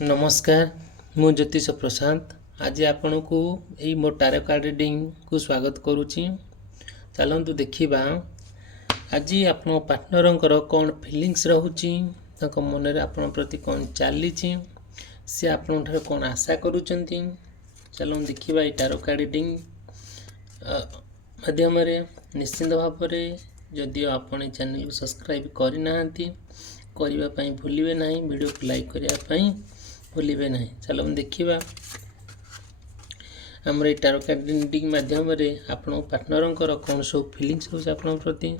नमस्कार मु ज्योतिष प्रशांत आज आपण को यही मो टारो कार्ड रीडिंग को स्वागत करुच्ची। चलतु देखा आज आप पार्टनर कौन फिलिंग्स रोचे मन में आप प्रति कौन चली सी आपण कौन आशा करुँच। चलो देखा ये टारो कार्ड रीडिंग माध्यम निश्चिंत भाव जदि आप चैनल को सब्सक्राइब करना करने भूलिए ना वीडियो को लाइक करने भूलिए ना। चलो देखा आमर ये टारो कार्ड रीडिंग माध्यम आप पार्टनर कौन सब फिलिंग्स हो प्रति।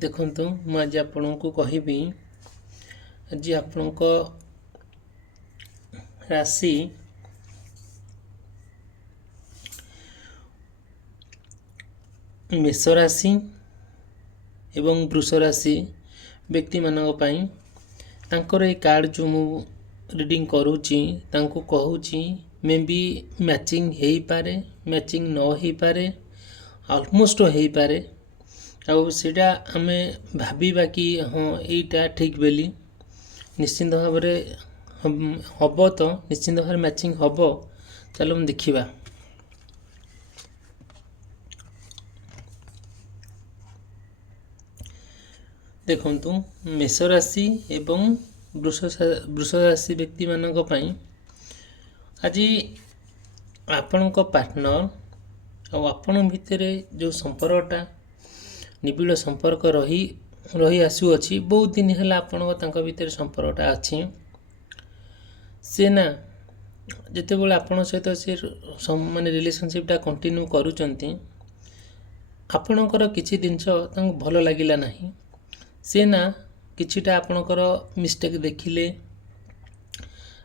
देखंतु मुझे आपण को कहबी आज आपण राशि मेष राशि एवं वृष राशि व्यक्ति मानक पई तांकर ए कार्ड जो मु रीडिंग करूची तांको कहूची मे बी मैचिंग हेई पारे मैचिंग न हेई पारे ऑलमोस्ट हेई पारे आउ सेटा आमे भाबीबा कि हाँ एटा ठीक बेली निश्चिंत भाव हम तो निश्चिंत भाव मैचिंग हम। चलो हम देखा देखंतु मेष राशि एवं वृष राशि व्यक्ति मानक पई आज आपण पार्टनर और आपण भितर जो संपर्कटा निबिड़ संपर्क रही आसुअछि बहुत दिन है आपण भितर संपर्कटा अच्छी से ना जिते बड़े आपण सहित से माने रिलेशनशिपटा कंटिन्यू करूचंती आपणकर किछि जिनस भल लागिला नाही से ना किछिटा आपणकर मिस्टेक देखिले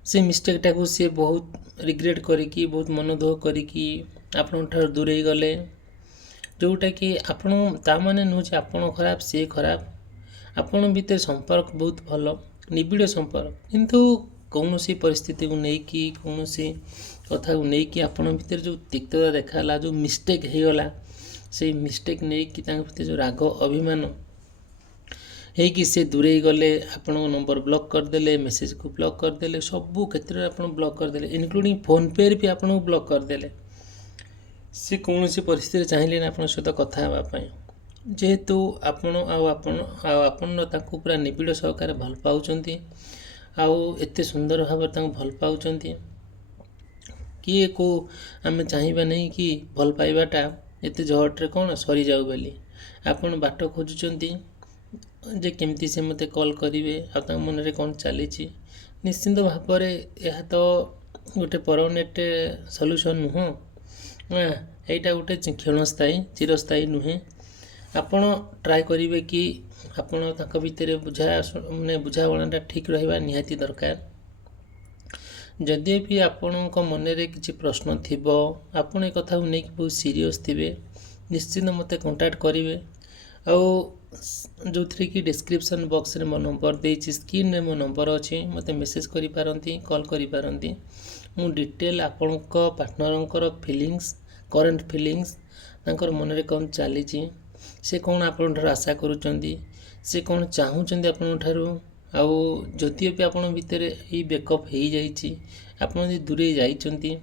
से मिस्टेकटा को सी बहुत रिग्रेट करिकी बहुत मन दुख करिकी आपण ठार दूरे गले जोटा कि आपण ता माने नुचे आपण खराब से खराब आपण भीतर संपर्क बहुत भल निबिड़ संपर्क किंतु कौन सी परिस्थिति को लेकिन कौन सी कथा को लेकिन आपण भीतर जो तिक्तता देखाला जो मिस्टेक हो गला से मिस्टेक नहीं कि भीतर जो राग अभिमान है कि से दूरे गले आपण नंबर ब्लॉक करदेले मेसेज को ब्लॉक करदेले सबू क्षेत्र में आपण ब्लॉक करदेले इनक्लूडिंग फोन पे भी आपण ब्लॉक करदेले से कौन सी परिस्थिति चाहिए ना आपण सहित कथा होगापाई जेहेतु आपण पूरा निबिड़ सहकार भल पाउचंती आउ एते सुंदर भाव भल पाउचंती किए को आम चाहिए नहीं कि भल पाइबाटा एते झटरे कौन सरी जाऊ बोली आपण बाट खोजुचंती जे केमती से मते कॉल करेंगे आ मन में कौन चली निश्चिंत भाव यह तो गोटे परमानेंट सॉल्यूशन नुह यहाँ गोटे क्षणस्थायी चिरस्थायी नुहे आपण ट्राए करेंगे कि आपण तांका भितर माने बुझावणाटा ठीक रहिबा निहाती दरकार। जदि भी आपण मन में किसी प्रश्न थिबो आपण ए कथा को लेकिन बहुत सीरियस थिबे निश्चिंत मते कांटेक्ट करेंगे जो थी कि डिस्क्रिप्शन बॉक्स रे मो नंबर देछि स्क्रीन रे मो नंबर अच्छे मते मेसेज करि पारंती कॉल करि पारंती मु डिटेल आपणक पार्टनरंकर फीलिंग्स करंट फीलिंग्स तांकर मन रे कौन चली से कौन आपण ठार आशा करूचंदी से कौन चाहूचंदी आपण ठारू आउ जदि भी आपण भितर ई बैकअप हो जाइछि आपण जे दूरे जाइचंती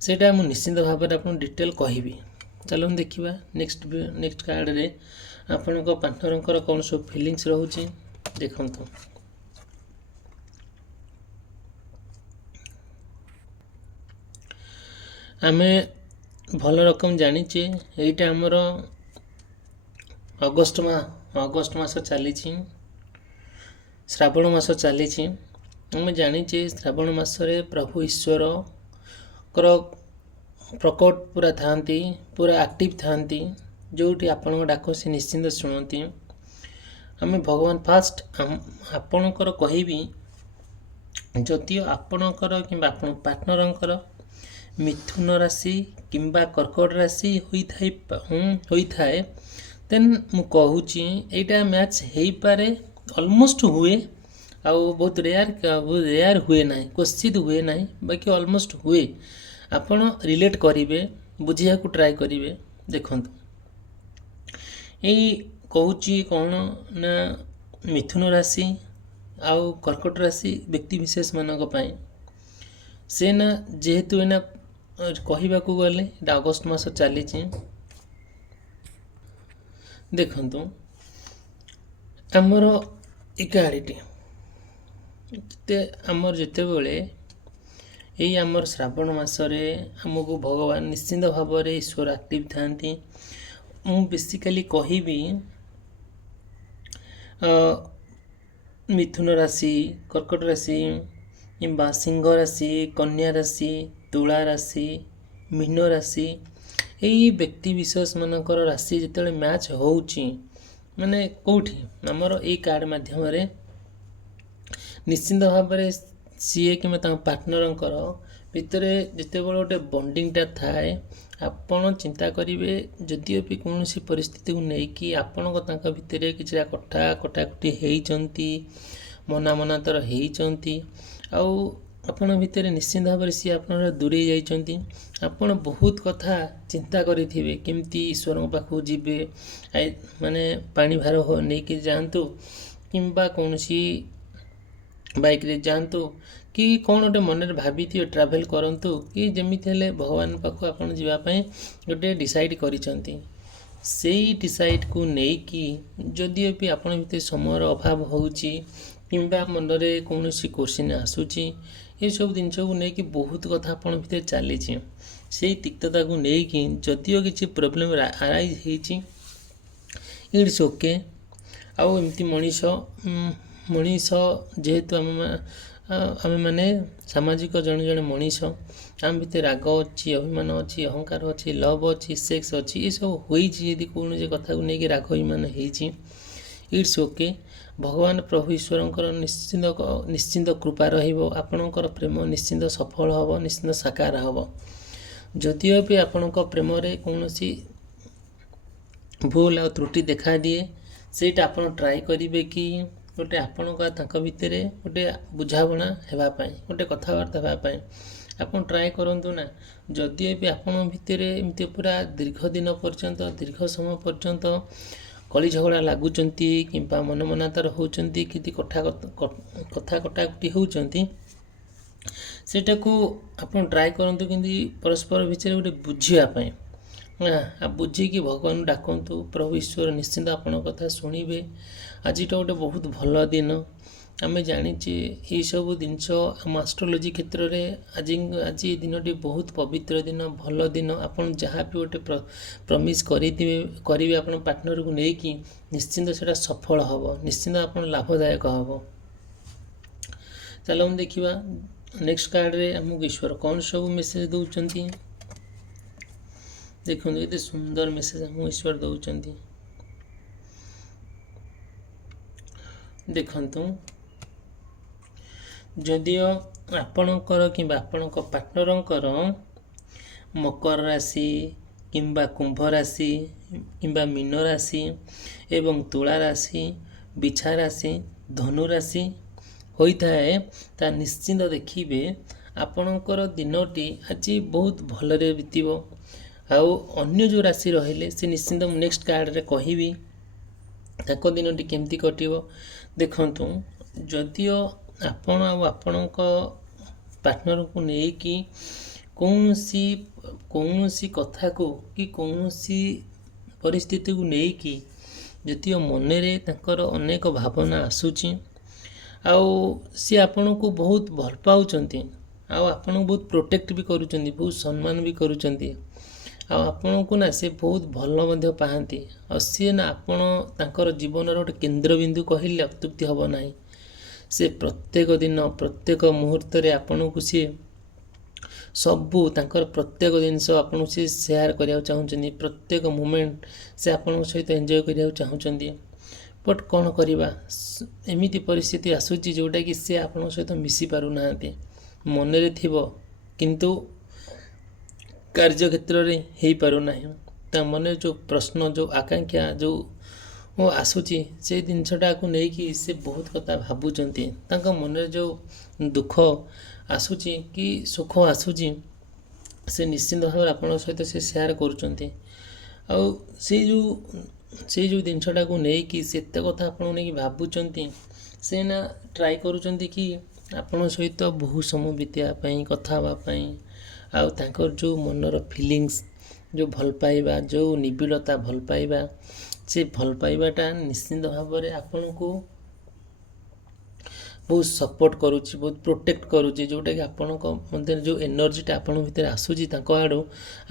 सेटा मु निश्चिंत भाव में आपण डिटेल कहबी। चलो देखा नेक्स्ट कार्ड रे आपण पार्टनर कौन सब फिलिंग्स रोचे देखंतु। आमे भल रकम जानीचे एटा हमर अगस्ट मास चली श्रावण मास चली आम जानीचे श्रावण मासरे प्रभु ईश्वर प्रकट पूरा थांती पूरा एक्टिव थांती जोटी आपण डाक से निश्चिंत शुणती आम भगवान फास्ट आपणकर कहबी जदि आपणकर कि पार्टनरंकर मिथुन राशि किंबा कर्कट राशि होइथाए देन मु कहूची एटा मैच हेई पारे ऑलमोस्ट हुए आउ बहुत रेयर हुए ना क्वचित हुए ना बाकी ऑलमोस्ट हुए आपण रिलेट करेंगे ବୁଝିବାକୁ ଟ୍ରାଏ କରିବେ। ଦେଖନ୍ତୁ, ଏଇ କହୁଛି କ'ଣ ନା ମିଥୁନ ରାଶି ଆଉ କର୍କଟ ରାଶି ବ୍ୟକ୍ତିବିଶେଷମାନଙ୍କ ପାଇଁ ସେ ନା ଯେହେତୁ ଏଇନା କହିବାକୁ ଗଲେ ଏଇଟା ଅଗଷ୍ଟ ମାସ ଚାଲିଛି। ଦେଖନ୍ତୁ, ଆମର ଏ ଗାଡ଼ିଟି ଯେତେବେଳେ ଏଇ ଆମର ଶ୍ରାବଣ ମାସରେ ଆମକୁ ଭଗବାନ ନିଶ୍ଚିନ୍ତ ଭାବରେ ଈଶ୍ୱର ଆକ୍ଟିଭ୍ ଥାନ୍ତି। ମୁଁ ବେସିକାଲି କହିବି ମିଥୁନ ରାଶି, କର୍କଟ ରାଶି କିମ୍ବା ସିଂହ ରାଶି, କନ୍ୟା ରାଶି, ତୁଳା ରାଶି, ମୀନ ରାଶି, ଏଇ ବ୍ୟକ୍ତିବିଶେଷମାନଙ୍କର ରାଶି ଯେତେବେଳେ ମ୍ୟାଚ୍ ହେଉଛି, ମାନେ କେଉଁଠି ଆମର ଏଇ କାର୍ଡ଼ ମାଧ୍ୟମରେ ନିଶ୍ଚିନ୍ତ ଭାବରେ ସିଏ କିମ୍ବା ତାଙ୍କ ପାର୍ଟନରଙ୍କର ଭିତରେ ଯେତେବେଳେ ଗୋଟେ ବଣ୍ଡିଂଟା ଥାଏ, ଆପଣ ଚିନ୍ତା କରିବେ ଯଦିଓ ବି କୌଣସି ପରିସ୍ଥିତିକୁ ନେଇକି ଆପଣଙ୍କ ତାଙ୍କ ଭିତରେ କିଛିଟା କଟାକଟି ହେଇଛନ୍ତି, ମନାନ୍ତର ହେଇଛନ୍ତି, ଆଉ ଆପଣ ଭିତରେ ନିଶ୍ଚିନ୍ତ ଭାବରେ ସିଏ ଆପଣଙ୍କର ଦୂରେଇ ଯାଇଛନ୍ତି। ଆପଣ ବହୁତ କଥା ଚିନ୍ତା କରିଥିବେ କେମିତି ଈଶ୍ୱରଙ୍କ ପାଖକୁ ଯିବେ, ମାନେ ପାଣି ଭାର ନେଇକି ଯାଆନ୍ତୁ କିମ୍ବା କୌଣସି ବାଇକ୍ରେ ଯାଆନ୍ତୁ କି କ'ଣ ଗୋଟେ ମନରେ ଭାବିଥିବେ ଟ୍ରାଭେଲ୍ କରନ୍ତୁ କି ଯେମିତି ହେଲେ ଭଗବାନଙ୍କ ପାଖକୁ ଆପଣ ଯିବା ପାଇଁ ଗୋଟେ ଡିସାଇଡ଼୍ କରିଛନ୍ତି। ସେଇ ଡିସାଇଡ଼୍କୁ ନେଇକି ଯଦିଓ ବି ଆପଣ ଭିତରେ ସମୟର ଅଭାବ ହେଉଛି କିମ୍ବା ମନରେ କୌଣସି କୋଶ୍ଚିନ୍ ଆସୁଛି, ଏସବୁ ଜିନିଷକୁ ନେଇକି ବହୁତ କଥା ଆପଣ ଭିତରେ ଚାଲିଛି। ସେଇ ତିକ୍ତତାକୁ ନେଇକି ଯଦିଓ କିଛି ପ୍ରୋବ୍ଲେମ୍ ଆରାଇଜ୍ ହେଇଛି, ଇଟ୍ସ ଓକେ। ଆଉ ଏମିତି ମଣିଷ ଯେହେତୁ ଆମେମାନେ ସାମାଜିକ ଜଣେ ମଣିଷ, ଆମ ଭିତରେ ରାଗ ଅଛି, ଅଭିମାନ ଅଛି, ଅହଙ୍କାର ଅଛି, ଲଭ୍ ଅଛି, ସେକ୍ସ ଅଛି, ଏସବୁ ହୋଇଛି। ଯଦି କୌଣସି କଥାକୁ ନେଇକି ରାଗ ଅଭିମାନ ହେଇଛି, ଇଟ୍ସ ଓକେ। ଭଗବାନ ପ୍ରଭୁ ଈଶ୍ୱରଙ୍କର ନିଶ୍ଚିନ୍ତ କୃପା ରହିବ। ଆପଣଙ୍କର ପ୍ରେମ ନିଶ୍ଚିନ୍ତ ସଫଳ ହେବ, ନିଶ୍ଚିନ୍ତ ସାକାର ହେବ। ଯଦିଓ ବି ଆପଣଙ୍କ ପ୍ରେମରେ କୌଣସି ଭୁଲ ଆଉ ତ୍ରୁଟି ଦେଖାଦିଏ, ସେଇଟା ଆପଣ ଟ୍ରାଏ କରିବେ କି ଗୋଟେ ଆପଣଙ୍କ ତାଙ୍କ ଭିତରେ ଗୋଟେ ବୁଝାମଣା ହେବା ପାଇଁ, ଗୋଟେ କଥାବାର୍ତ୍ତା ହେବା ପାଇଁ ଆପଣ ଟ୍ରାଏ କରନ୍ତୁ ନା। ଯଦିଓ ବି ଆପଣଙ୍କ ଭିତରେ ଏମିତି ପୁରା ଦୀର୍ଘ ଦିନ ପର୍ଯ୍ୟନ୍ତ, ଦୀର୍ଘ ସମୟ ପର୍ଯ୍ୟନ୍ତ କଳି ଝଗଡ଼ା ଲାଗୁଛନ୍ତି କିମ୍ବା ମନାନ୍ତର ହେଉଛନ୍ତି, କିଛି କଥା କଟାକଟି ହେଉଛନ୍ତି, ସେଇଟାକୁ ଆପଣ ଟ୍ରାଏ କରନ୍ତୁ କିନ୍ତୁ ପରସ୍ପର ଭିତରେ ଗୋଟେ ବୁଝିବା ପାଇଁ। ବୁଝିକି ଭଗବାନଙ୍କୁ ଡାକନ୍ତୁ, ପ୍ରଭୁ ଈଶ୍ୱର ନିଶ୍ଚିନ୍ତ ଆପଣଙ୍କ କଥା ଶୁଣିବେ। ଆଜିଟା ଗୋଟେ ବହୁତ ଭଲ ଦିନ। ଆମେ ଜାଣିଛେ ଏଇସବୁ ଜିନିଷ ଆମ ଆଷ୍ଟ୍ରୋଲୋଜି କ୍ଷେତ୍ରରେ ଆଜି ଦିନଟି ବହୁତ ପବିତ୍ର ଦିନ, ଭଲ ଦିନ। ଆପଣ ଯାହା ବି ଗୋଟେ ପ୍ରମିସ୍ କରିବେ ଆପଣ ପାର୍ଟନରକୁ ନେଇକି, ନିଶ୍ଚିନ୍ତ ସେଇଟା ସଫଳ ହେବ, ନିଶ୍ଚିନ୍ତ ଆପଣ ଲାଭଦାୟକ ହେବ। ଚାଲନ୍ତୁ ଦେଖିବା ନେକ୍ସଟ କାର୍ଡ଼ରେ ଆମକୁ ଈଶ୍ୱର କ'ଣ ସବୁ ମେସେଜ ଦେଉଛନ୍ତି। ଦେଖନ୍ତୁ, ଏତେ ସୁନ୍ଦର ମେସେଜ ଆମକୁ ଈଶ୍ୱର ଦେଉଛନ୍ତି। ଦେଖନ୍ତୁ, ଯଦିଓ ଆପଣଙ୍କର କିମ୍ବା ଆପଣଙ୍କ ପାର୍ଟନରଙ୍କର ମକର ରାଶି କିମ୍ବା କୁମ୍ଭ ରାଶି କିମ୍ବା ମୀନ ରାଶି ଏବଂ ତୁଳା ରାଶି, ବିଛା ରାଶି, ଧନୁ ରାଶି ହୋଇଥାଏ, ତା ନିଶ୍ଚିନ୍ତ ଦେଖିବେ ଆପଣଙ୍କର ଦିନଟି ଆଜି ବହୁତ ଭଲରେ ବିତିବ। ଆଉ ଅନ୍ୟ ଯେଉଁ ରାଶି ରହିଲେ ସେ ନିଶ୍ଚିନ୍ତ ମୁଁ ନେକ୍ସଟ କାର୍ଡ଼ରେ କହିବି ତାଙ୍କ ଦିନଟି କେମିତି କଟିବ। ଦେଖନ୍ତୁ, ଯଦିଓ ଆପଣ ଆଉ ଆପଣଙ୍କ ପାର୍ଟନରକୁ ନେଇକି କୌଣସି କଥାକୁ କି କୌଣସି ପରିସ୍ଥିତିକୁ ନେଇକି ଯଦିଓ ମନରେ ତାଙ୍କର ଅନେକ ଭାବନା ଆସୁଛି, ଆଉ ସିଏ ଆପଣଙ୍କୁ ବହୁତ ଭଲ ପାଉଛନ୍ତି, ଆଉ ଆପଣଙ୍କୁ ବହୁତ ପ୍ରୋଟେକ୍ଟ ବି କରୁଛନ୍ତି, ବହୁତ ସମ୍ମାନ ବି କରୁଛନ୍ତି, ଆଉ ଆପଣଙ୍କୁ ନା ସେ ବହୁତ ଭଲ ମଧ୍ୟ ପାଆନ୍ତି, ଆଉ ସିଏ ନା ଆପଣ ତାଙ୍କର ଜୀବନର ଗୋଟେ କେନ୍ଦ୍ରବିନ୍ଦୁ କହିଲେ ଅତ୍ୟୁକ୍ତି ହେବ ନାହିଁ। ସେ ପ୍ରତ୍ୟେକ ଦିନ ପ୍ରତ୍ୟେକ ମୁହୂର୍ତ୍ତରେ ଆପଣଙ୍କୁ ସିଏ ସବୁ ତାଙ୍କର ପ୍ରତ୍ୟେକ ଜିନିଷ ଆପଣଙ୍କୁ ସେ ସେୟାର କରିବାକୁ ଚାହୁଁଛନ୍ତି, ପ୍ରତ୍ୟେକ ମୁମେଣ୍ଟ ସେ ଆପଣଙ୍କ ସହିତ ଏନ୍ଜୟ କରିବାକୁ ଚାହୁଁଛନ୍ତି। ବଟ୍ କ'ଣ କରିବା, ଏମିତି ପରିସ୍ଥିତି ଆସୁଛି ଯେଉଁଟାକି ସେ ଆପଣଙ୍କ ସହିତ ମିଶି ପାରୁନାହାନ୍ତି। ମନରେ ଥିବ କିନ୍ତୁ କାର୍ଯ୍ୟକ୍ଷେତ୍ରରେ ହେଇପାରୁନାହିଁ। ତା ମନରେ ଯେଉଁ ପ୍ରଶ୍ନ, ଯେଉଁ ଆକାଂକ୍ଷା ଯେଉଁ ଆସୁଛି, ସେଇ ଜିନିଷଟାକୁ ନେଇକି ସେ ବହୁତ କଥା ଭାବୁଛନ୍ତି। ତାଙ୍କ ମନରେ ଯେଉଁ ଦୁଃଖ ଆସୁଛି କି ସୁଖ ଆସୁଛି, ସେ ନିଶ୍ଚିନ୍ତ ଭାବରେ ଆପଣଙ୍କ ସହିତ ସେ ସେୟାର କରୁଛନ୍ତି। ଆଉ ସେଇ ଯେଉଁ ଜିନିଷଟାକୁ ନେଇକି ସେତେ କଥା ଆପଣଙ୍କୁ ନେଇକି ଭାବୁଛନ୍ତି, ସେ ନା ଟ୍ରାଏ କରୁଛନ୍ତି କି ଆପଣଙ୍କ ସହିତ ବହୁତ ସମୟ ବିତେଇବା ପାଇଁ, କଥା ହେବା ପାଇଁ। ଆଉ ତାଙ୍କର ଯେଉଁ ମନର ଫିଲିଙ୍ଗସ୍, ଯେଉଁ ଭଲ ପାଇବା, ଯେଉଁ ନିବିଡ଼ତା ଭଲ ପାଇବା, ସେ ଭଲ ପାଇବାଟା ନିଶ୍ଚିନ୍ତ ଭାବରେ ଆପଣଙ୍କୁ ବହୁତ ସପୋର୍ଟ କରୁଛି, ବହୁତ ପ୍ରୋଟେକ୍ଟ କରୁଛି, ଯେଉଁଟାକି ଆପଣଙ୍କ ମଧ୍ୟରେ ଯେଉଁ ଏନର୍ଜିଟା ଆପଣଙ୍କ ଭିତରେ ଆସୁଛି ତାଙ୍କ ଆଡ଼ୁ,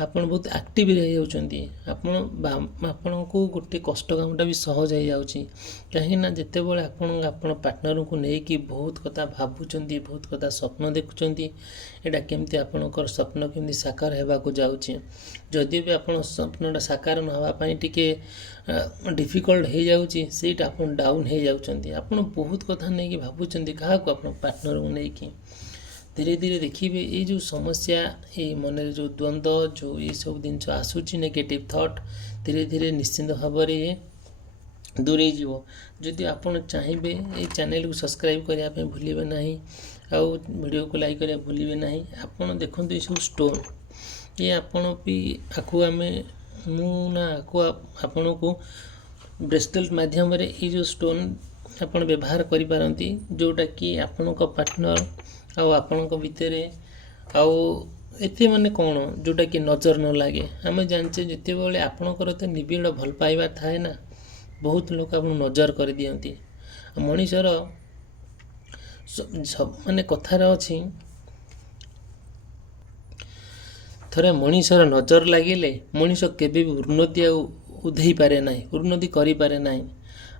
ଆପଣ ବହୁତ ଆକ୍ଟିଭ ରହିଯାଉଛନ୍ତି। ଆପଣଙ୍କୁ ଗୋଟେ କଷ୍ଟ କାମଟା ବି ସହଜ ହେଇଯାଉଛି। କାହିଁକିନା ଯେତେବେଳେ ଆପଣ ପାର୍ଟନରଙ୍କୁ ନେଇକି ବହୁତ କଥା ଭାବୁଛନ୍ତି, ବହୁତ କଥା ସ୍ୱପ୍ନ ଦେଖୁଛନ୍ତି, ଏଇଟା କେମିତି ଆପଣଙ୍କର ସ୍ୱପ୍ନ କେମିତି ସାକାର ହେବାକୁ ଯାଉଛି। ଯଦି ବି ଆପଣ ସ୍ୱପ୍ନଟା ସାକାର ନ ହେବା ପାଇଁ ଟିକେ ଡିଫିକଲ୍ଟ ହେଇଯାଉଛି, ସେଇଟା ଆପଣ ଡାଉନ୍ ହେଇଯାଉଛନ୍ତି। ଆପଣ ବହୁତ କଥା ନେଇକି ଭାବୁଛନ୍ତି, କାହାକୁ? ଆପଣ ପାର୍ଟନରକୁ ନେଇକି। ଧୀରେ ଧୀରେ ଦେଖିବେ ଏଇ ଯେଉଁ ସମସ୍ୟା, ଏଇ ମନରେ ଯେଉଁ ଦ୍ୱନ୍ଦ୍ୱ, ଯେଉଁ ଏଇସବୁ ଜିନିଷ ଆସୁଛି, ନେଗେଟିଭ୍ ଥଟ୍, ଧୀରେ ଧୀରେ ନିଶ୍ଚିନ୍ତ ଭାବରେ ଦୂରେଇ ଯିବ। ଯଦି ଆପଣ ଚାହିଁବେ ଏଇ ଚ୍ୟାନେଲକୁ ସବସ୍କ୍ରାଇବ୍ କରିବା ପାଇଁ ଭୁଲିବେ ନାହିଁ, ଆଉ ଭିଡ଼ିଓକୁ ଲାଇକ୍ କରିବା ଭୁଲିବେ ନାହିଁ। ଆପଣ ଦେଖନ୍ତୁ ଏସବୁ ଷ୍ଟୋନ୍, ଆପଣ ବି ଆପଣଙ୍କୁ ବ୍ରେସଲେଟ୍ ମାଧ୍ୟମରେ ଏଇ ଯେଉଁ ଷ୍ଟୋନ୍ ଆପଣ ବ୍ୟବହାର କରିପାରନ୍ତି, ଯେଉଁଟାକି ଆପଣଙ୍କ ପାର୍ଟନର ଆଉ ଆପଣଙ୍କ ଭିତରେ ଆଉ ଏତେ କ'ଣ, ଯେଉଁଟାକି ନଜର ନ ଲାଗେ। ଆମେ ଜାଣିଛେ ଯେତେବେଳେ ଆପଣଙ୍କର ତ ନିବିଡ଼ ଭଲ ପାଇବା ଥାଏ ନା, ବହୁତ ଲୋକ ଆପଣଙ୍କୁ ନଜର କରିଦିଅନ୍ତି। ମଣିଷର କଥାରେ ଅଛି, ଥରେ ମଣିଷର ନଜର ଲାଗିଲେ ମଣିଷ କେବେ ବି ଉନ୍ନତି କରିପାରେ ନାହିଁ।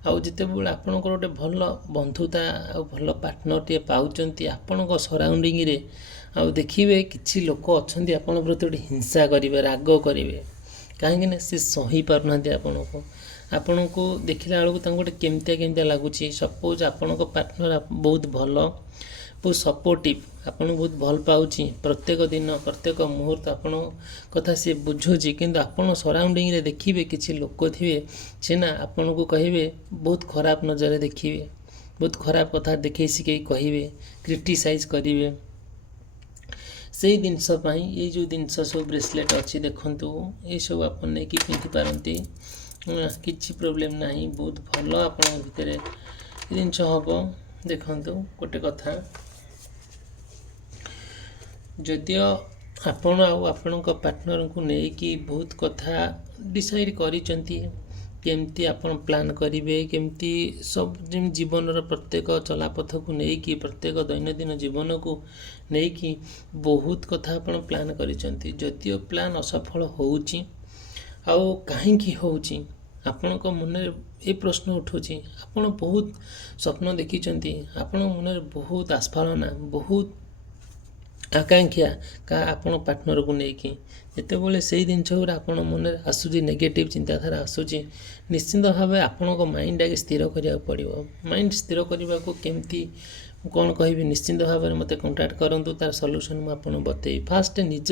ଆଉ ଯେତେବେଳେ ଆପଣଙ୍କର ଗୋଟେ ଭଲ ବନ୍ଧୁତା ଆଉ ଭଲ ପାର୍ଟନରଟିଏ ପାଉଛନ୍ତି ଆପଣଙ୍କ ସରାଉଣ୍ଡିଂରେ, ଆଉ ଦେଖିବେ କିଛି ଲୋକ ଅଛନ୍ତି ଆପଣଙ୍କ ପ୍ରତି ଗୋଟେ ହିଂସା କରିବେ, ରାଗ କରିବେ। କାହିଁକିନା ସେ ସହି ପାରୁନାହାନ୍ତି ଆପଣଙ୍କୁ ଦେଖିଲା ବେଳକୁ ତାଙ୍କୁ ଗୋଟେ କେମିତିଆ ଲାଗୁଛି। ସପୋଜ୍ ଆପଣଙ୍କ ପାର୍ଟନର ବହୁତ ଭଲ, ବହୁତ ସପୋର୍ଟିଭ୍, ଆପଣଙ୍କୁ ବହୁତ ଭଲ ପାଉଛି, ପ୍ରତ୍ୟେକ ଦିନ ପ୍ରତ୍ୟେକ ମୁହୂର୍ତ୍ତ ଆପଣଙ୍କ କଥା ସେ ବୁଝୁଛି, କିନ୍ତୁ ଆପଣ ସରାଉଣ୍ଡିଂରେ ଦେଖିବେ କିଛି ଲୋକ ଥିବେ, ସେ ନା ଆପଣଙ୍କୁ କହିବେ, ବହୁତ ଖରାପ ନଜରରେ ଦେଖିବେ, ବହୁତ ଖରାପ କଥା ଦେଖେଇ ଶିଖେଇ କହିବେ, କ୍ରିଟିସାଇଜ୍ କରିବେ। ସେଇ ଜିନିଷ ପାଇଁ ଏଇ ଯେଉଁ ଜିନିଷ ସବୁ ବ୍ରେସଲେଟ୍ ଅଛି, ଦେଖନ୍ତୁ ଏଇସବୁ ଆପଣ ନେଇକି ପିନ୍ଧିପାରନ୍ତି, କିଛି ପ୍ରୋବ୍ଲେମ୍ ନାହିଁ, ବହୁତ ଭଲ ଆପଣଙ୍କ ଭିତରେ ଏ ଜିନିଷ ହେବ। ଦେଖନ୍ତୁ ଗୋଟେ କଥା, ଯଦିଓ ଆପଣ ଆଉ ଆପଣଙ୍କ ପାର୍ଟନରଙ୍କୁ ନେଇକି ବହୁତ କଥା ଡିସାଇଡ଼୍ କରିଛନ୍ତି, କେମିତି ଆପଣ ପ୍ଲାନ୍ କରିବେ, କେମିତି ସବୁ ଯେମିତି ଜୀବନର ପ୍ରତ୍ୟେକ ଚଲାପଥକୁ ନେଇକି, ପ୍ରତ୍ୟେକ ଦୈନନ୍ଦିନ ଜୀବନକୁ ନେଇକି ବହୁତ କଥା ଆପଣ ପ୍ଲାନ୍ କରିଛନ୍ତି। ଯଦିଓ ପ୍ଲାନ୍ ଅସଫଳ ହେଉଛି, ଆଉ କାହିଁକି ହେଉଛି ଆପଣଙ୍କ ମନରେ ଏ ପ୍ରଶ୍ନ ଉଠୁଛି। ଆପଣ ବହୁତ ସ୍ୱପ୍ନ ଦେଖିଛନ୍ତି, ଆପଣଙ୍କ ମନରେ ବହୁତ ଆସ୍ଫାଳନା, ବହୁତ ଆକାଂକ୍ଷା ଆପଣ ପାର୍ଟନରକୁ ନେଇକି। ଯେତେବେଳେ ସେଇ ଜିନିଷ ଗୁଡ଼ା ଆପଣ ମନରେ ଆସୁଛି, ନେଗେଟିଭ୍ ଚିନ୍ତାଧାରା ଆସୁଛି, ନିଶ୍ଚିନ୍ତ ଭାବେ ଆପଣଙ୍କ ମାଇଣ୍ଡ ଆଗେ ସ୍ଥିର କରିବାକୁ ପଡ଼ିବ। ମାଇଣ୍ଡ ସ୍ଥିର କରିବାକୁ କେମିତି କ'ଣ କହିବି, ନିଶ୍ଚିନ୍ତ ଭାବରେ ମୋତେ କଣ୍ଟାକ୍ଟ କରନ୍ତୁ, ତାର ସଲ୍ୟୁସନ୍ ମୁଁ ଆପଣଙ୍କୁ ବତେଇବି। ଫାଷ୍ଟ ନିଜ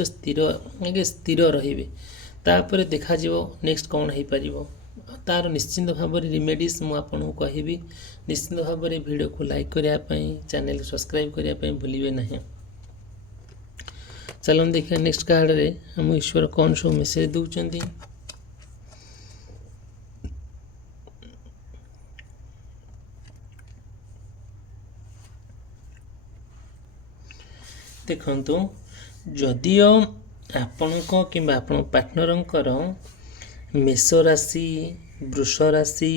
ସ୍ଥିର ରହିବେ, ତାପରେ ଦେଖାଯିବ ନେକ୍ସଟ କ'ଣ ହେଇପାରିବ। ତାର ନିଶ୍ଚିନ୍ତ ଭାବରେ ରିମେଡ଼ିସ୍ ମୁଁ ଆପଣଙ୍କୁ କହିବି। ନିଶ୍ଚିନ୍ତ ଭାବରେ ଭିଡ଼ିଓକୁ ଲାଇକ୍ କରିବା ପାଇଁ, ଚ୍ୟାନେଲକୁ ସବସ୍କ୍ରାଇବ୍ କରିବା ପାଇଁ ଭୁଲିବେ ନାହିଁ। ଚାଲନ୍ତୁ ଦେଖିବା ନେକ୍ସଟ କାର୍ଡ଼ରେ ଆମ ଈଶ୍ୱର କ'ଣ ସବୁ ମେସେଜ ଦେଉଛନ୍ତି। ଦେଖନ୍ତୁ, ଯଦିଓ ଆପଣଙ୍କ କିମ୍ବା ଆପଣଙ୍କ ପାର୍ଟନରଙ୍କର ମେଷ ରାଶି, ବୃଷ ରାଶି,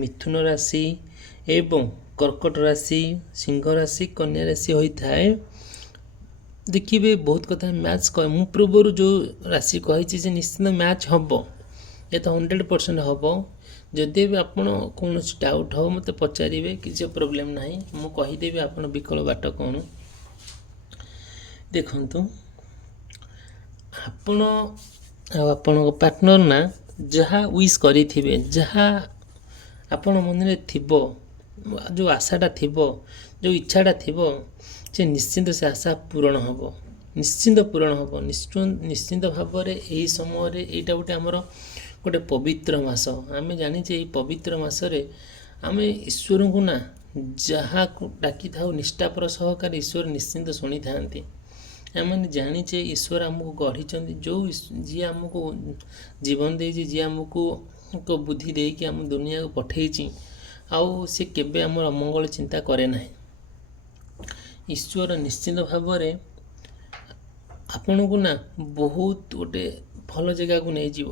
ମିଥୁନ ରାଶି ଏବଂ କର୍କଟ ରାଶି, ସିଂହ ରାଶି, କନ୍ୟା ରାଶି ହୋଇଥାଏ, ଦେଖିବେ ବହୁତ କଥା ମ୍ୟାଚ୍ ମୁଁ ପୂର୍ବରୁ ଯେଉଁ ରାଶି କହିଛି ଯେ ନିଶ୍ଚିନ୍ତ ମ୍ୟାଚ୍ ହେବ, ଏ ତ 100% ହେବ। ଯଦି ବି ଆପଣ କୌଣସି ଡାଉଟ୍ ହେବ ମୋତେ ପଚାରିବେ, କିଛି ପ୍ରୋବ୍ଲେମ୍ ନାହିଁ, ମୁଁ କହିଦେବି ଆପଣ ବିକଳ ବାଟ କ'ଣ। ଦେଖନ୍ତୁ, ଆପଣ ଆଉ ଆପଣଙ୍କ ପାର୍ଟନର ନା ଯାହା ୱିଶ୍ କରିଥିବେ, ଯାହା ଆପଣ ମନରେ ଥିବ, ଯେଉଁ ଆଶାଟା ଥିବ, ଯେଉଁ ଇଚ୍ଛାଟା ଥିବ, ସେ ନିଶ୍ଚିନ୍ତ ସେ ଆଶା ପୂରଣ ହେବ, ନିଶ୍ଚିନ୍ତ ଭାବରେ। ଏହି ସମୟରେ ଏଇଟା ଆମର ଗୋଟେ ପବିତ୍ର ମାସ। ଆମେ ଜାଣିଛେ ଏଇ ପବିତ୍ର ମାସରେ ଆମେ ଈଶ୍ୱରଙ୍କୁ ନା ଯାହାକୁ ଡାକିଥାଉ ନିଷ୍ଠାପର ସହକାରେ ଈଶ୍ୱର ନିଶ୍ଚିନ୍ତ ଶୁଣିଥାନ୍ତି। ଆମେ ଜାଣିଛେ ଈଶ୍ୱର ଆମକୁ ଗଢ଼ିଛନ୍ତି, ଯିଏ ଆମକୁ ଜୀବନ ଦେଇଛି, ଯିଏ ଆମକୁ ଏକ ବୁଦ୍ଧି ଦେଇକି ଆମ ଦୁନିଆକୁ ପଠେଇଛି, ଆଉ ସେ କେବେ ଆମର ଅମଙ୍ଗଳ ଚିନ୍ତା କରେ ନାହିଁ। ଈଶ୍ୱର ନିଶ୍ଚିନ୍ତ ଭାବରେ ଆପଣଙ୍କୁ ନା ବହୁତ ଗୋଟେ ଭଲ ଜାଗାକୁ ନେଇଯିବ,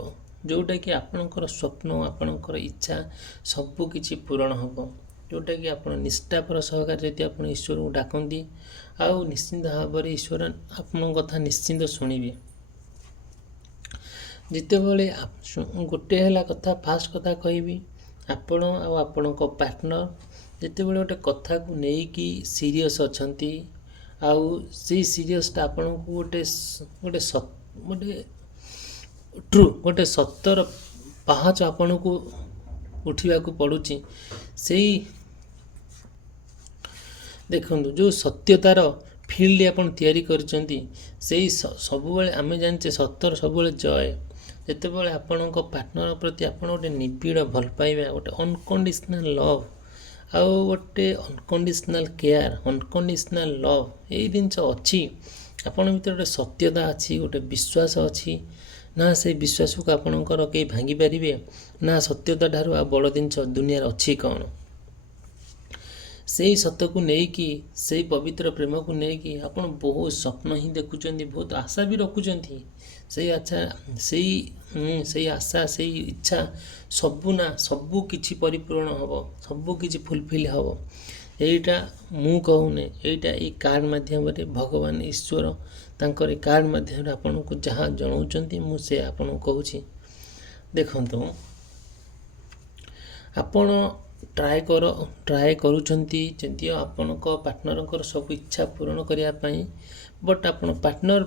ଯେଉଁଟାକି ଆପଣଙ୍କର ସ୍ୱପ୍ନ, ଆପଣଙ୍କର ଇଚ୍ଛା ସବୁ କିଛି ପୂରଣ ହେବ। ଯେଉଁଟାକି ଆପଣ ନିଷ୍ଠାପର ସହକାରେ ଯଦି ଆପଣ ଈଶ୍ୱରଙ୍କୁ ଡାକନ୍ତି, ଆଉ ନିଶ୍ଚିନ୍ତ ଭାବରେ ଈଶ୍ୱର ଆପଣଙ୍କ କଥା ନିଶ୍ଚିନ୍ତ ଶୁଣିବେ। ଯେତେବେଳେ ଗୋଟେ ହେଲା କଥା, ଫାଷ୍ଟ କଥା କହିବି, ଆପଣ ଆଉ ଆପଣଙ୍କ ପାର୍ଟନର ଯେତେବେଳେ ଗୋଟେ କଥାକୁ ନେଇକି ସିରିୟସ୍ ଅଛନ୍ତି, ଆଉ ସେଇ ସିରିୟସ୍ଟା ଆପଣଙ୍କୁ ଗୋଟେ ସତର ପାହାଚ ଆପଣଙ୍କୁ ଉଠିବାକୁ ପଡ଼ୁଛି, ସେଇ ଦେଖନ୍ତୁ ଯେଉଁ ସତ୍ୟତାର ଫିଲ୍ଡ ଆପଣ ତିଆରି କରିଛନ୍ତି, ସେଇ ସବୁବେଳେ ଆମେ ଜାଣିଛେ ସତ୍ୟର ସବୁବେଳେ ଜୟ। ଯେତେବେଳେ ଆପଣଙ୍କ ପାର୍ଟନର ପ୍ରତି ଆପଣ ଗୋଟେ ନିବିଡ଼ ଭଲ ପାଇବା, ଗୋଟେ ଅନକଣ୍ଡିସନାଲ୍ ଲଭ୍, ଆଉ ଗୋଟେ ଅନକଣ୍ଡିସନାଲ୍ କେୟାର, ଅନକଣ୍ଡିସନାଲ୍ ଲଭ୍, ଏଇ ଜିନିଷ ଅଛି ଆପଣଙ୍କ ଭିତରେ, ଗୋଟେ ସତ୍ୟତା ଅଛି, ଗୋଟେ ବିଶ୍ୱାସ ଅଛି, ନା ସେଇ ବିଶ୍ୱାସକୁ ଆପଣଙ୍କର କେହି ଭାଙ୍ଗି ପାରିବେ ନା। ସତ୍ୟତା ଠାରୁ ଆଉ ବଡ଼ ଜିନିଷ ଦୁନିଆରେ ଅଛି କ'ଣ? ସେଇ ସତ୍ୟକୁ ନେଇକି, ସେଇ ପବିତ୍ର ପ୍ରେମକୁ ନେଇକି ଆପଣ ବହୁତ ସ୍ୱପ୍ନ ହିଁ ଦେଖୁଛନ୍ତି, ବହୁତ ଆଶା ବି ରଖୁଛନ୍ତି। ସେଇ ଆଶା, ସେଇ ଇଚ୍ଛା ସବୁ କିଛି ପରିପୂରଣ ହେବ, ସବୁ କିଛି ଫୁଲଫିଲ୍ ହେବ। ଏଇଟା ମୁଁ କହୁନି, ଏଇଟା ଏଇ କାର୍ଡ଼ ମାଧ୍ୟମରେ ଭଗବାନ ଈଶ୍ୱର ତାଙ୍କର ଏ କାର୍ଡ଼ ମାଧ୍ୟମରେ ଆପଣଙ୍କୁ ଯାହା ଜଣାଉଛନ୍ତି, ମୁଁ ସେ ଆପଣଙ୍କୁ କହୁଛି। ଦେଖନ୍ତୁ, ଆପଣ ଟ୍ରାଏ କରୁଛନ୍ତି ଯଦିଓ ଆପଣଙ୍କ ପାର୍ଟନରଙ୍କର ସବୁ ଇଚ୍ଛା ପୂରଣ କରିବା ପାଇଁ, ବଟ୍ ଆପଣ ପାର୍ଟନର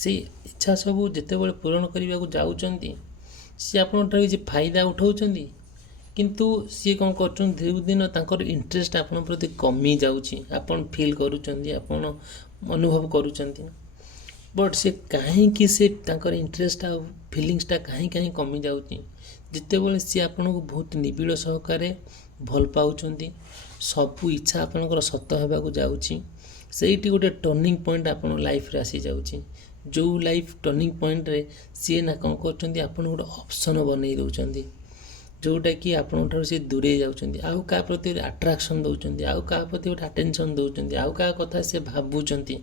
ସେଇ ଇଚ୍ଛା ସବୁ ଯେତେବେଳେ ପୂରଣ କରିବାକୁ ଯାଉଛନ୍ତି, ସିଏ ଆପଣଙ୍କଠାରୁ କିଛି ଫାଇଦା ଉଠାଉଛନ୍ତି, କିନ୍ତୁ ସିଏ କ'ଣ କରୁଛନ୍ତି, ଧୀରେ ଦିନ ତାଙ୍କର ଇଣ୍ଟରେଷ୍ଟ ଆପଣଙ୍କ ପ୍ରତି କମି ଯାଉଛି। ଆପଣ ଫିଲ୍ କରୁଛନ୍ତି, ଆପଣ ଅନୁଭବ କରୁଛନ୍ତି, ବଟ୍ ସେ ତାଙ୍କର ଇଣ୍ଟରେଷ୍ଟ ଆଉ ଫିଲିଙ୍ଗସଟା କାହିଁ କମି ଯାଉଛି। ଯେତେବେଳେ ସିଏ ଆପଣଙ୍କୁ ବହୁତ ନିବିଡ଼ ସହକାରେ ଭଲ ପାଉଛନ୍ତି, ସବୁ ଇଚ୍ଛା ଆପଣଙ୍କର ସତ ହେବାକୁ ଯାଉଛି, ସେଇଠି ଗୋଟେ ଟର୍ଣ୍ଣିଂ ପଏଣ୍ଟ ଆପଣଙ୍କ ଲାଇଫରେ ଆସିଯାଉଛି। ଯେଉଁ ଲାଇଫ୍ ଟର୍ଣ୍ଣିଂ ପଏଣ୍ଟରେ ସିଏ ନା କ'ଣ କରୁଛନ୍ତି, ଆପଣଙ୍କୁ ଗୋଟେ ଅପସନ୍ ବନେଇ ଦେଉଛନ୍ତି, ଯେଉଁଟାକି ଆପଣଙ୍କଠାରୁ ସିଏ ଦୂରେଇ ଯାଉଛନ୍ତି, ଆଉ କାହା ପ୍ରତି ଗୋଟେ ଆଟ୍ରାକ୍ସନ୍ ଦେଉଛନ୍ତି, ଆଉ କାହା ପ୍ରତି ଗୋଟେ ଆଟେନସନ୍ ଦେଉଛନ୍ତି, ଆଉ କାହା କଥା ସେ ଭାବୁଛନ୍ତି।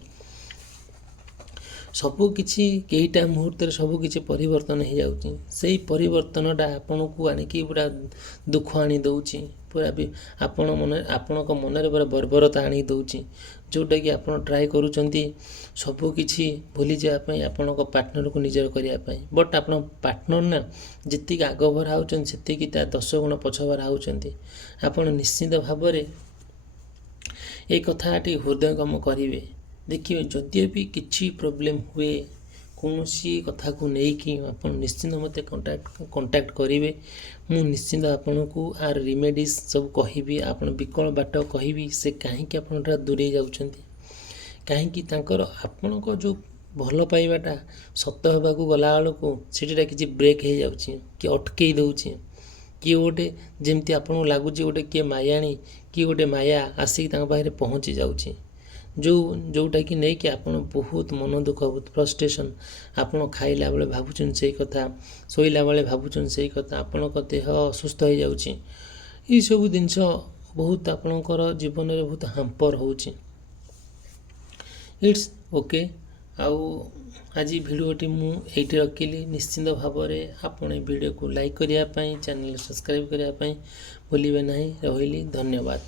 ସବୁ କିଛି କେଇଟା ମୁହୂର୍ତ୍ତରେ ସବୁ କିଛି ପରିବର୍ତ୍ତନ ହେଇଯାଉଛି। ସେଇ ପରିବର୍ତ୍ତନଟା ଆପଣଙ୍କୁ ଆଣିକି ପୁରା ଦୁଃଖ ଆଣି ଦେଉଛି, ପୁରା ବି ଆପଣଙ୍କ ମନରେ ପୁରା ବର୍ବରତା ଆଣି ଦେଉଛି, ଯେଉଁଟାକି ଆପଣ ଟ୍ରାଏ କରୁଛନ୍ତି ସବୁ କିଛି ଭୁଲିଯିବା ପାଇଁ, ଆପଣଙ୍କ ପାର୍ଟନରକୁ ନିଜର କରିବା ପାଇଁ। ବଟ୍ ଆପଣ ପାର୍ଟନର ନା ଯେତିକି ଆଗଭର ହେଉଛନ୍ତି, ସେତିକି ତା 10 ଗୁଣ ପଛଭରା ହେଉଛନ୍ତି। ଆପଣ ନିଶ୍ଚିନ୍ତ ଭାବରେ ଏଇ କଥାଟି ହୃଦୟଙ୍ଗମ କରିବେ। ଦେଖିବେ, ଯଦିଓ ବି କିଛି ପ୍ରୋବ୍ଲେମ୍ ହୁଏ କୌଣସି କଥାକୁ ନେଇକି, ଆପଣ ନିଶ୍ଚିନ୍ତ ମୋତେ କଣ୍ଟାକ୍ଟ କରିବେ। ମୁଁ ନିଶ୍ଚିନ୍ତ ଆପଣଙ୍କୁ ଆର ରିମେଡ଼ିଜ୍ ସବୁ କହିବି, ଆପଣ ବିକଳ ବାଟ କହିବି, ସେ କାହିଁକି ଆପଣଙ୍କଠାରୁ ଦୂରେଇ ଯାଉଛନ୍ତି, କାହିଁକି ଆପଣଙ୍କ ଯେଉଁ ଭଲ ପାଇବାଟା ସତ ହେବାକୁ ଗଲାବେଳକୁ ସେଟା କିଛି ବ୍ରେକ୍ ହେଇଯାଉଛି, କି ଅଟକେଇ ଦେଉଛି, କିଏ ଗୋଟେ ଯେମିତି ଆପଣଙ୍କୁ ଲାଗୁଛି କିଏ ମାୟାଣୀ, କିଏ ଗୋଟେ ମାୟା ଆସିକି ତାଙ୍କ ପାଖରେ ପହଞ୍ଚି ଯାଉଛି, ଯେଉଁଟାକି ନେଇକି ଆପଣ ବହୁତ ମନ ଦୁଃଖ, ବହୁତ ଫ୍ରଷ୍ଟ୍ରେସନ୍, ଆପଣ ଖାଇଲା ବେଳେ ଭାବୁଛନ୍ତି ସେଇ କଥା, ଶୋଇଲା ବେଳେ ଭାବୁଛନ୍ତି ସେଇ କଥା, ଆପଣଙ୍କ ଦେହ ଅସୁସ୍ଥ ହେଇଯାଉଛି। ଏଇସବୁ ଜିନିଷ ବହୁତ ଆପଣଙ୍କର ଜୀବନରେ ବହୁତ ହାମ୍ପର ହେଉଛି। It's okay. ଆଉ ଆଜି ଭିଡ଼ିଓଟି ମୁଁ ଏଇଠି ରଖିଲି। ନିଶ୍ଚିନ୍ତ ଭାବରେ ଆପଣ ଏ ଭିଡ଼ିଓକୁ ଲାଇକ୍ କରିବା ପାଇଁ, ଚ୍ୟାନେଲ୍ ସବସ୍କ୍ରାଇବ୍ କରିବା ପାଇଁ ଭୁଲିବେ ନାହିଁ। ରହିଲି, ଧନ୍ୟବାଦ।